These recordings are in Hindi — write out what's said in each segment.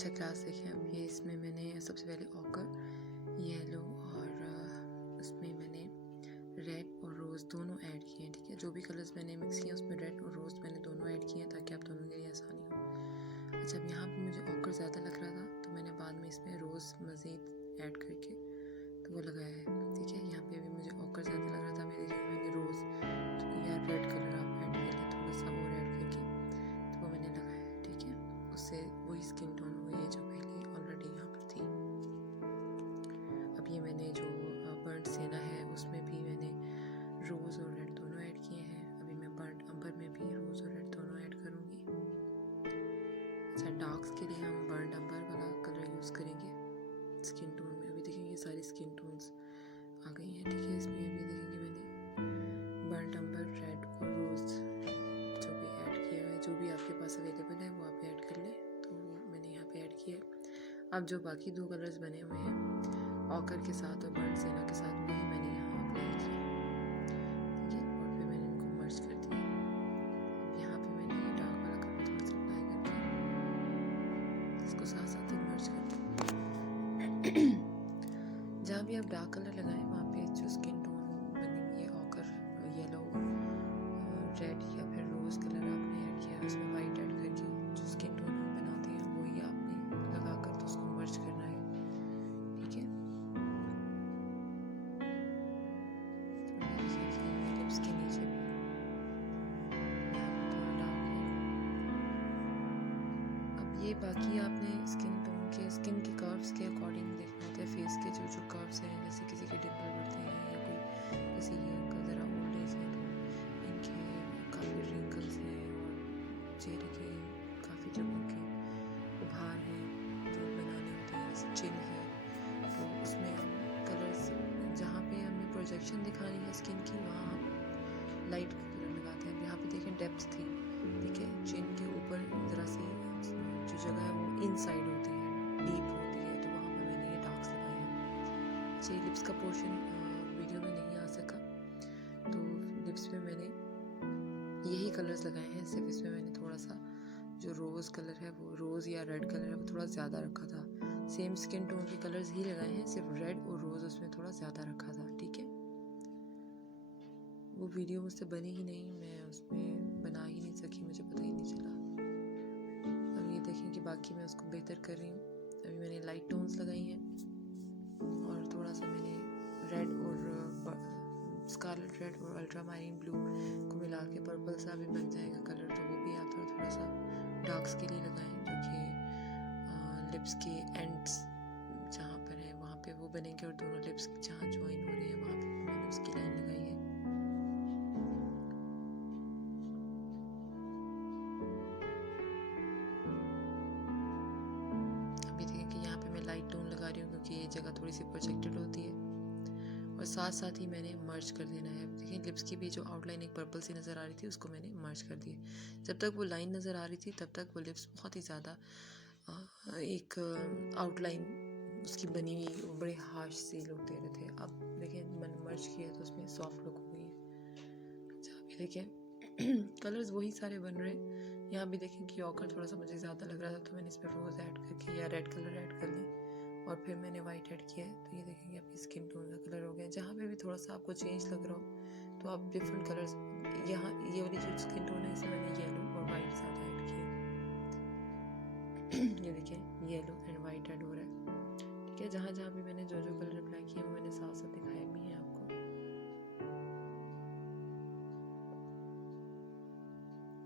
अच्छा क्लास देखें अब ये इसमें मैंने सबसे पहले ऑकर येलो और उसमें मैंने रेड और रोज़ दोनों ऐड किए हैं। ठीक है, जो भी कलर्स मैंने मिक्स किए उसमें रेड और रोज़ मैंने दोनों ऐड किए हैं ताकि आप दोनों के लिए आसानी हो। अच्छा, अब यहाँ पे मुझे ऑकर ज़्यादा लग रहा था तो मैंने बाद में इसमें रोज़ मज़ीद ऐड करके तो वो लगाया है। ठीक है, यहाँ पे भी मुझे ऑकर ज़्यादा लग रहा था, मैंने रोज़ तो या रेड कलर आप ऐड कर लें थोड़ा सा और ऐड करके तो वो मैंने लगाया है। ठीक है, उससे वही स्किन टोन हो गई है जो पहले ऑलरेडी यहाँ पर थी। अब ये मैंने जो बर्ड सेना है उसमें भी मैंने रोज़ और रेड दोनों ऐड किए हैं। अभी मैं बर्ड अंबर में भी रोज़ और रेड दोनों ऐड करूँगी। अच्छा, डार्क्स के लिए हम बर्ड अंबर वाला कलर यूज़ करेंगे स्किन टोन में। अभी देखेंगे सारी स्किन टोन्स आ गई हैं। ठीक है, इसमें अभी देखेंगे मैंने बर्ड अंबर, रेड और रोज़ जो भी ऐड किया है, जो भी आपके पास अवेलेबल है वो आप ऐड कर लें। तो मैंने यहाँ पे ऐड किया। अब जो बाकी दो कलर्स बने हुए हैं ऑकर के साथ और बर्ड सेना के साथ वही मैंने यहाँ अप्लाई किया। ठीक है, और फिर मैंने इनको मर्ज कर दिया। यहाँ पे मैंने ये डार्क वाला कलर थोड़ा सा अप्लाई करके इसको साथ साथ ही मर्ज कर दिया। जहाँ भी आप डार्क कलर लगाएं वहाँ पे जो स्किन टोन बनी हुई है ऑकर येलो रेड या फिर रोज़ कलर आपने ऐड किया उसमें वाइट ऐड करके जो स्किन टोन हम बनाते हैं वही आपने लगा कर तो उसको मर्ज करना है। ठीक है, लिप्स के नीचे भी यहाँ पे थोड़ा डार्क है। अब ये बाकी आपने स्किन टोन के स्किन के कर्व्स के अकॉर्डिंग देखना होता है। फेस के जो जो कर्व्स हैं, जैसे किसी के डिम्पल बढ़ते हैं या कोई किसी का ज़रा ओल्ड एज है तो इनके काफ़ी रिंकल्स हैं और चेहरे के काफ़ी जगहों के उभार हैं जो बनाने होते हैं, जैसे चिन है तो उसमें हम कलर्स जहाँ पे हमें प्रोजेक्शन दिखानी है स्किन की वहाँ हम लाइट कलर लगाते हैं। यहाँ पे देखें डेप्थ थी। ठीक है, चिन के ऊपर ज़रा सी जो जगह है वो इनसाइड होती है, डीप होती है, तो वहाँ पे मैंने ये डार्क्स लगाए हैं। अच्छा, ये लिप्स का पोर्शन वीडियो में नहीं आ सका तो लिप्स में मैंने यही कलर्स लगाए हैं। सिर्फ इसमें मैंने थोड़ा सा जो रोज़ कलर है वो रोज़ या रेड कलर है वो थोड़ा ज़्यादा रखा था। सेम स्किन टोन के कलर्स ही लगाए हैं, सिर्फ रेड और रोज़ उसमें थोड़ा ज़्यादा रखा था। ठीक है, वो वीडियो मुझसे बनी ही नहीं, मैं उसमें बना ही नहीं सकी, मुझे पता ही नहीं चला। अब ये देखें कि बाकी मैं उसको बेहतर कर रही हूँ। अभी मैंने लाइट टोन्स लगाई हैं और थोड़ा सा मैंने रेड और स्कारलेट रेड और अल्ट्रा मारीन ब्लू को मिला के पर्पल सा भी बन जाएगा कलर, तो वो भी आप थोड़ा सा डार्क्स के लिए लगाएं जो कि लिप्स के एंड्स जहाँ पर है वहाँ पे वो बनेंगे और दोनों लिप्स जहाँ ज्वाइन हो रहे हैं वहाँ पे मैंने उसकी लाइन लगाई है। अभी देखें कि यहाँ पे मैं लाइट टोन लगा रही हूँ क्योंकि ये जगह थोड़ी सी प्रोजेक्टेड होती है और साथ साथ ही मैंने मर्ज कर देना है। देखिए लिप्स की भी जो आउटलाइन एक पर्पल सी नज़र आ रही थी उसको मैंने मर्ज कर दिया। जब तक वो लाइन नज़र आ रही थी तब तक वो लिप्स बहुत ही ज़्यादा एक आउटलाइन उसकी बनी हुई वो बड़े हार्श से लुक दे रहे थे। अब देखिए मैंने मर्ज किया तो उसमें सॉफ्ट लुक हो गई है। अच्छा, अभी देखें कलर्स वही सारे बन रहे हैं। यहाँ भी देखें कि ऑकर थोड़ा सा मुझे ज़्यादा लग रहा था तो मैंने इसमें रोज़ ऐड करके या रेड कलर ऐड कर ली और फिर मैंने वाइट ऐड किया है। तो ये देखेंगे आपकी स्किन टोन का कलर हो गया। जहाँ पे भी थोड़ा सा आपको चेंज लग रहा हो तो आप डिफरेंट कलर्स, यहाँ ये वाली जो स्किन टोन है इसमें मैंने येलो और वाइट ज़्यादा ऐड किया। ये देखें येलो एंड वाइट ऐड हो रहा है। ठीक है, जहाँ जहाँ भी मैंने जो जो कलर अप्लाई किए वो मैंने साथ साथ दिखाए भी हैं आपको।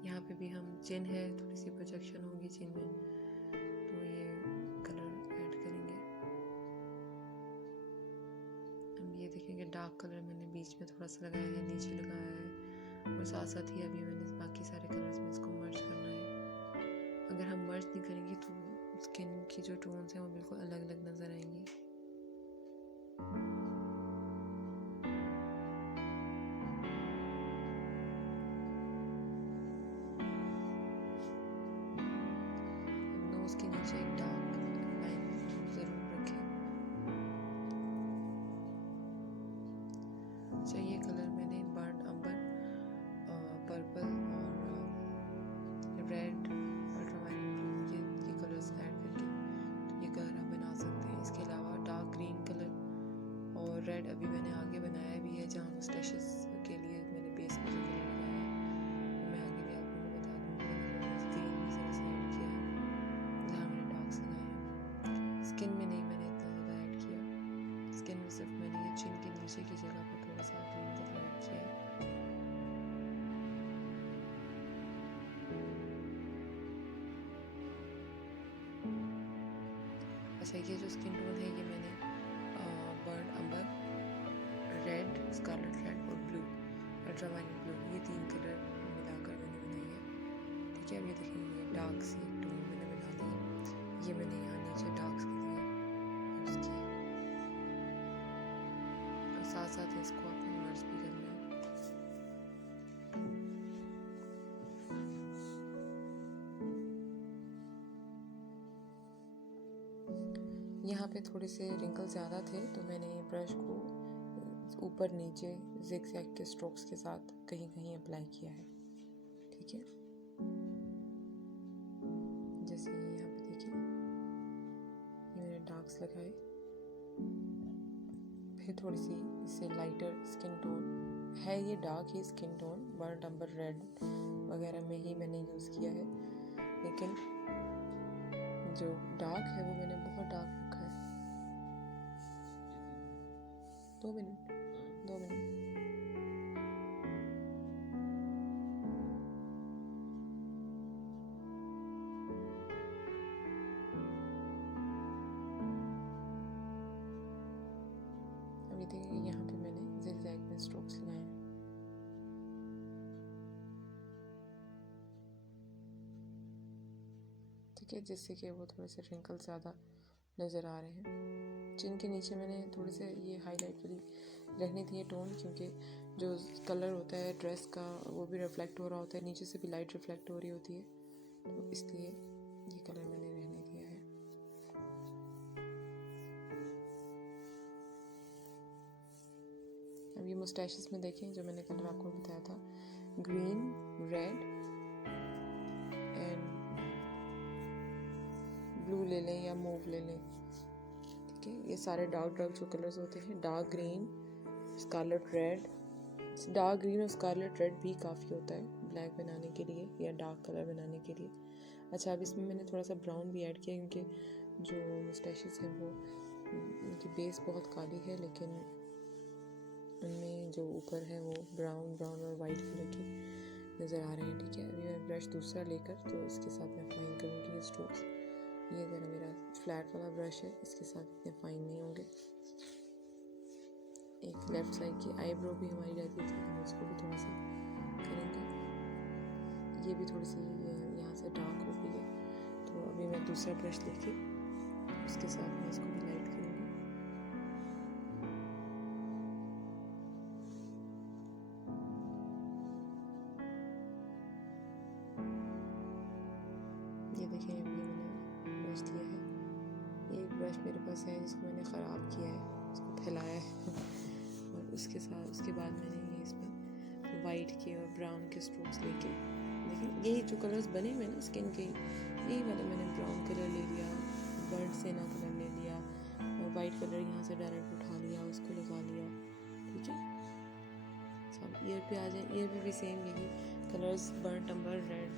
यहाँ पे भी हम चिन है, थोड़ी सी प्रोजेक्शन होगी चिन में तो ये कलर ऐड करेंगे। अब ये देखेंगे डार्क कलर मैंने बीच में थोड़ा सा लगाया है, नीचे लगाया है और साथ साथ ही अभी मैंने बाकी सारे कलर्स में इसको मर्ज करना है। अगर हम मर्ज नहीं करेंगे तो स्किन की जो टोन्स हैं वो बिल्कुल अलग अलग नज़र आएंगी। नोज के नीचे एक डार्क लाइन ज़रूर रखें। अच्छा, ये कलर मैंने बर्ड अंबर, पर्पल और रेड, अल्ट्रावायलेट ब्लू ये कलर्स ऐड करके अभी मैंने आगे बनाया भी है, जहाँ मुस्टैशेस के लिए मैंने बेस में जो कलर लगाया है मैं आगे भी आप लोगों को बता दूँगी। मैंने ग्रीन भी ज़रा सा ऐड किया है जहाँ मैंने डार्क्स लगाए हैं। स्किन में नहीं मैंने इतना ज़्यादा ऐड किया, स्किन में सिर्फ मैंने ये चिन के नीचे की जगह पर थोड़ा सा ग्रीन कलर ऐड किया है। अच्छा, ये जो स्किन टोन है ये मैंने बर्न अंबर, रेड, स्कारलेट रेड और ब्लू, अल्ट्रावायलेट ब्लू, ये 3 कलर मिलाकर मैंने बनाई है। ठीक है, अब ये देखेंगे ये डार्क सी एक टोन मैंने बना ली है। ये मैंने यहाँ नीचे डार्क्स के लिए यूज़ किया और साथ साथ इसको अपने मर्ज भी करना है। यहाँ पे थोड़े से रिंकल ज़्यादा थे तो मैंने ब्रश को ऊपर नीचे ज़िगज़ैग के स्ट्रोक्स के साथ कहीं कहीं अप्लाई किया है। ठीक है, जैसे यहाँ पे देखिए ये मैंने डार्क्स लगाए, फिर थोड़ी सी इससे लाइटर स्किन टोन है, ये डार्क ही स्किन टोन बर्न अंबर रेड वगैरह में ही मैंने यूज़ किया है, लेकिन जो डार्क है वो मैंने बहुत डार्क रखा है। 2 मिनट। अभी देखिए यहाँ पे मैंने ज़िगज़ैग में स्ट्रोक्स लगाए हैं। ठीक है, जिससे कि वो थोड़े से रिंकल ज़्यादा नज़र आ रहे हैं। चिन के नीचे मैंने थोड़े से ये हाईलाइट वाली रहने दी है टोन, क्योंकि जो कलर होता है ड्रेस का वो भी रिफ्लेक्ट हो रहा होता है, नीचे से भी लाइट रिफ्लेक्ट हो रही होती है, तो इसलिए ये कलर मैंने रहने दिया है। अब ये मुस्टैशेस में देखें जो मैंने कलर आपको बताया था, ग्रीन, रेड एंड ब्लू ले लें या मूव ले लें। ठीक है, ये सारे डार्क जो कलर्स होते हैं, dark green, scarlet red, dark green और स्कारलेट रेड भी काफ़ी होता है ब्लैक बनाने के लिए या डार्क कलर बनाने के लिए। अच्छा, अब इसमें मैंने थोड़ा सा ब्राउन भी ऐड किया, क्योंकि जो मुस्टैशेस हैं वो उनकी बेस बहुत काली है, लेकिन उनमें जो ऊपर है वो ब्राउन और वाइट कलर के नज़र आ रहे हैं। ठीक है, अभी मैं ब्रश दूसरा लेकर तो इसके साथ मैं फाइन करूँगी ये स्ट्रोक्स। ये ज़रा मेरा फ्लैट वाला ब्रश है, इसके साथ इतने फाइन नहीं होंगे। एक लेफ़्ट साइड की आईब्रो भी हमारी रहती थी, हम उसको भी थोड़ा सा करेंगे। ये भी थोड़ी सी यहाँ से डार्क हो गई है, तो अभी मैं दूसरा ब्रश लेके उसके साथ मैं इसको भी लाइट करूँगी। ये देखें, अभी मैंने ब्रश लिया है, ये ब्रश मेरे पास है जिसको मैंने ख़राब किया है, उसको फैलाया है और उसके बाद मैंने ये इसमें वाइट के और ब्राउन के स्ट्रोक्स लेके, देखिए यही जो कलर्स बने हुए ना स्किन के, यही वाले मैंने ब्राउन कलर ले लिया, बर्न सेना कलर ले लिया और वाइट कलर यहाँ से डायरेक्ट उठा लिया, उसको लगा लिया। ठीक है, सब ईयर पे आ जाए, ईयर पे भी सेम यही कलर्स बर्न अंबर रेड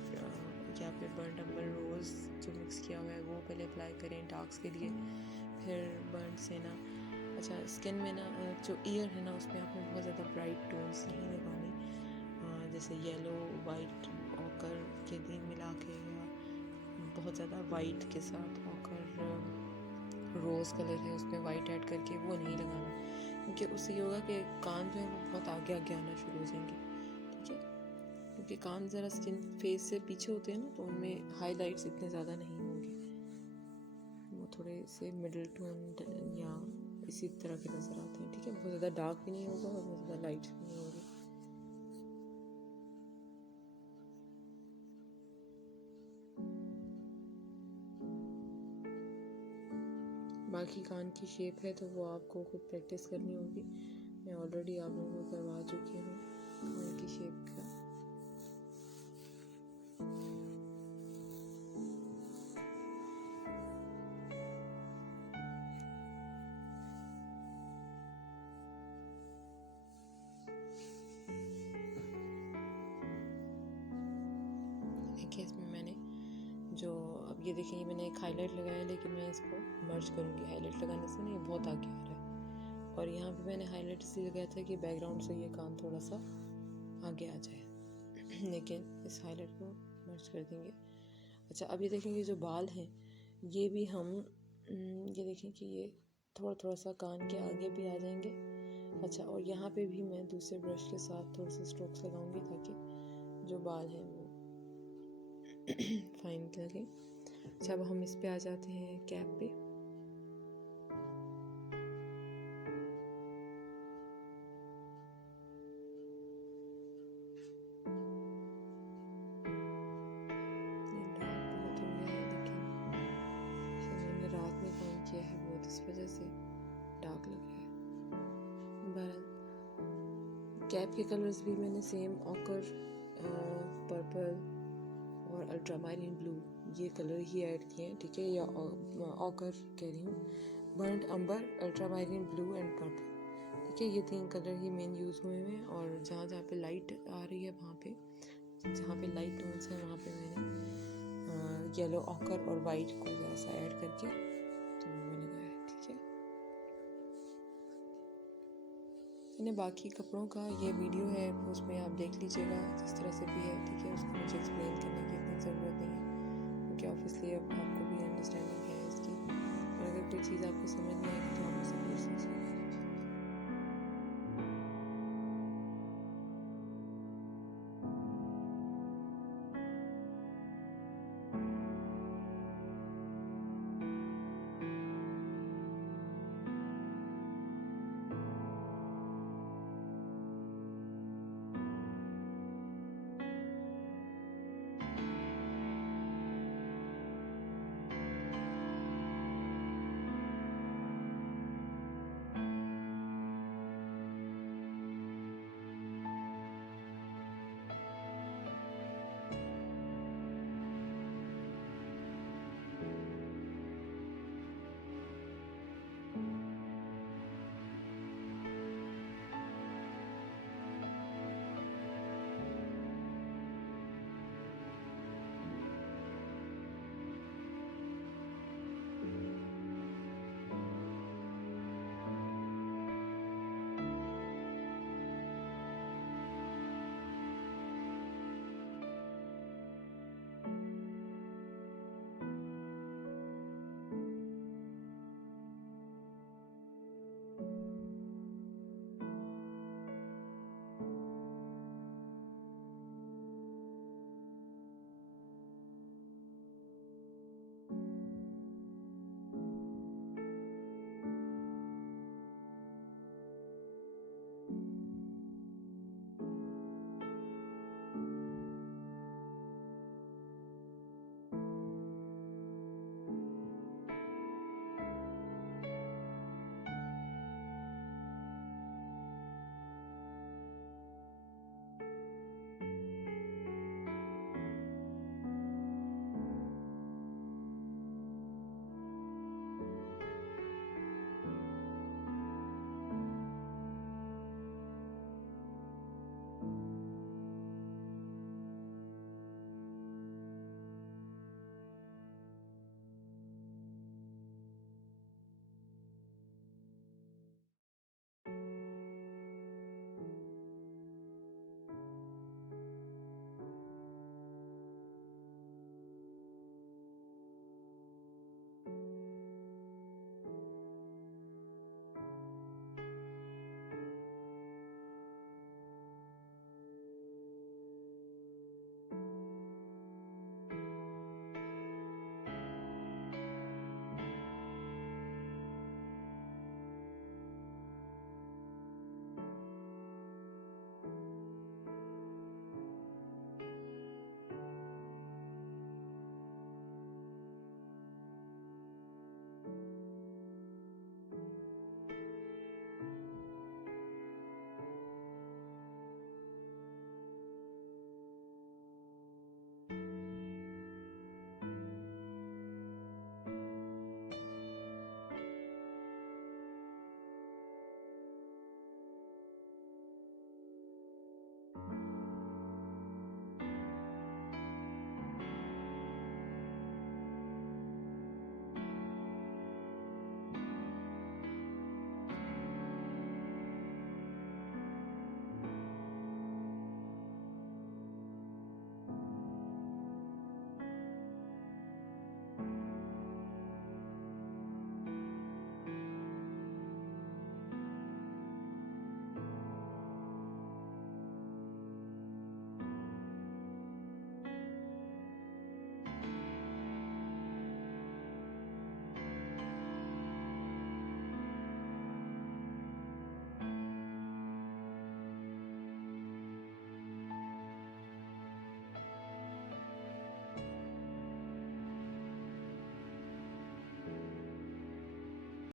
या फिर बर्न अंबर रोज़ जो मिक्स किया हुआ है वो पहले अप्लाई करें डार्क्स के लिए, फिर बर्न सेना। अच्छा, स्किन में ना जो ईयर है ना उसमें आपने बहुत ज़्यादा ब्राइट टोन्स नहीं लगाने, जैसे येलो, वाइट, ऑकर के दिन मिला के, या बहुत ज़्यादा वाइट के साथ ऑकर रोज़ कलर है उसमें वाइट ऐड करके वो नहीं लगाना, क्योंकि उससे ये होगा कि कान जो है वो बहुत आगे आना शुरू हो जाएंगे। ठीक है, क्योंकि कान ज़रा स्किन फेस से पीछे होते हैं ना, तो उनमें हाईलाइट्स इतने ज़्यादा नहीं होंगे, वो थोड़े से मिडिल टोन या इसी तरह के नज़र आते हैं। ठीक है, बहुत ज़्यादा डार्क भी नहीं होगा और बहुत ज़्यादा लाइट भी नहीं होगी। बाकी कान की शेप है तो वो आपको खुद प्रैक्टिस करनी होगी, मैं ऑलरेडी आप लोगों को करवा चुकी हूँ कान की शेप का। देखिए इसमें मैंने जो अब ये देखिए मैंने एक हाईलाइट लगाया, लेकिन मैं इसको मर्ज करूँगी। हाईलाइट लगाने से ना ये बहुत आगे आ रहा है, और यहाँ पे मैंने हाईलाइट इसलिए लगाया था कि बैकग्राउंड से ये काम थोड़ा सा आगे आ जाए लेकिन इस हाईलाइट को मर्ज कर देंगे। अच्छा, अब ये देखेंगे जो बाल हैं ये भी हम ये देखें कि ये थोड़ा थोड़ा सा कान के आगे भी आ जाएंगे। अच्छा, और यहाँ पे भी मैं दूसरे ब्रश के साथ थोड़े से स्ट्रोक्स लगाऊंगी ताकि जो बाल हैं वो फाइन लगे। अच्छा, अब हम इस पे आ जाते हैं कैप पे। बहुत हो गया है, लेकिन मैंने रात में काम किया है बहुत, इस वजह से डार्क लग रहा है। बहरहाल कैप के कलर्स भी मैंने सेम ऑकर, पर्पल और अल्ट्रामारीन ब्लू ये कलर ही ऐड किए हैं, ठीक है, या ऑकर कह रही हूँ, burnt umber, ultramarine blue and purple, ठीक है, ये 3 कलर ही मेन यूज़ हुए हैं। और जहाँ जहाँ पे लाइट आ रही है वहाँ पे, जहाँ पे लाइट टोन्स हैं वहाँ पे मैंने येलो, ऑकर और वाइट को ज़रा सा ऐड करके तो वो लगाया है, ठीक है। इन्हें बाकी कपड़ों का ये वीडियो है, उसमें आप देख लीजिएगा जिस तरह से भी है, ठीक है, उसको मुझे एक्सप्लेन करने की इतनी ज़रूरत नहीं है, क्योंकि ऑब्वियसली अब आपको भी अंडरस्टैंडिंग है इसकी। और अगर कोई चीज़ आपको समझ नहीं आएगी